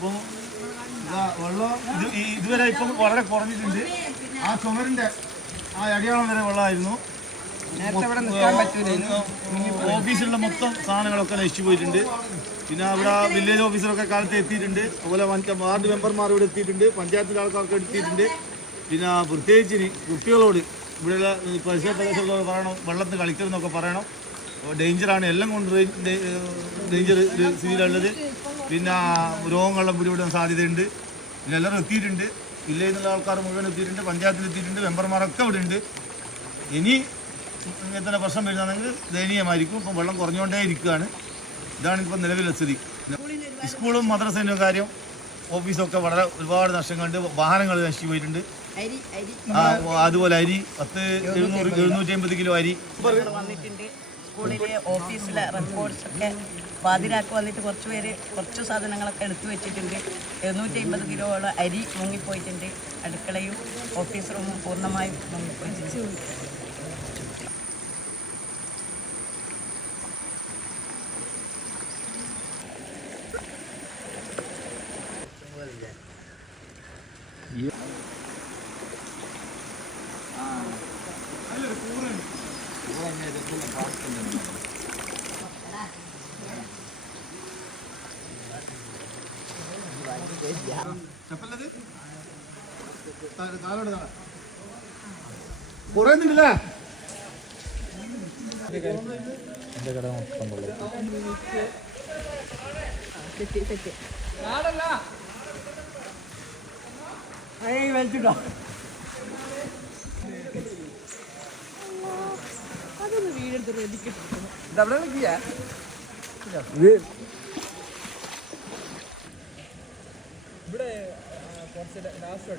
അപ്പം വെള്ളം ഇതുവരെ ഇപ്പം വളരെ കുറഞ്ഞിട്ടുണ്ട്. ആ ചുമരിൻ്റെ ആ അടിയാളം വരെ വെള്ളമായിരുന്നു. ഓഫീസിലുള്ള മൊത്തം സാധനങ്ങളൊക്കെ നശിച്ചു പോയിട്ടുണ്ട്. പിന്നെ അവിടെ വില്ലേജ് ഓഫീസറൊക്കെ കാലത്ത് എത്തിയിട്ടുണ്ട്. അതുപോലെ വാർഡ് മെമ്പർമാർ ഇവിടെ എത്തിയിട്ടുണ്ട്, പഞ്ചായത്തിൻ്റെ ആൾക്കാർക്ക് എത്തിയിട്ടുണ്ട്. പിന്നെ പ്രത്യേകിച്ച് കുട്ടികളോട് ഇവിടെയുള്ള പരിസര പ്രദേശങ്ങളോട് പറയണം, വെള്ളത്തിൽ കളിക്കരുതെന്നൊക്കെ പറയണം. ഡേഞ്ചറാണ്, എല്ലാം കൊണ്ട് ഡേഞ്ചർ സ്ഥിതിയിലുള്ളത്. പിന്നെ രോഗങ്ങളെല്ലാം പിടിപെടാൻ സാധ്യതയുണ്ട്. പിന്നെ എല്ലാവരും എത്തിയിട്ടുണ്ട്, വില്ലേജിൽ നിന്നുള്ള ആൾക്കാർ മുഴുവൻ എത്തിയിട്ടുണ്ട്, പഞ്ചായത്തിൽ എത്തിയിട്ടുണ്ട്, മെമ്പർമാരൊക്കെ ഇവിടെ ഉണ്ട്. ഇനി ഇങ്ങനത്തെ പ്രശ്നം വരുന്നതാണെങ്കിൽ ദയനീയമായിരിക്കും. ഇപ്പം വെള്ളം കുറഞ്ഞുകൊണ്ടേ ഇരിക്കുകയാണ്. ഇതാണ് ഇപ്പം നിലവിലെ സ്ഥിതി. സ്കൂളും മദ്രസേൻ്റെ കാര്യം, ഓഫീസൊക്കെ വളരെ ഒരുപാട് നഷ്ടങ്ങളുണ്ട്. വാഹനങ്ങൾ നശിച്ചു പോയിട്ടുണ്ട്. അതുപോലെ അരി 750 കിലോ അരി വന്നിട്ടുണ്ട്. സ്കൂളിലെ ഓഫീസിലെ റെക്കോർഡ്സ് ഒക്കെ പാതിരാക്ക് വന്നിട്ട് കുറച്ച് സാധനങ്ങളൊക്കെ എടുത്തു വെച്ചിട്ടുണ്ട്. 750 കിലോയോളം അരി മുങ്ങിപ്പോയിട്ടുണ്ട്. അടുക്കളയും ഓഫീസ് റൂമും പൂർണ്ണമായും മുങ്ങിപ്പോയിട്ടുണ്ട്. കുറയുന്നില്ല. അതൊന്ന് വീടെടുത്ത് റെഡിക്കിട്ടു. ഇവിടെ കുറച്ച് ലാസ്റ്റ്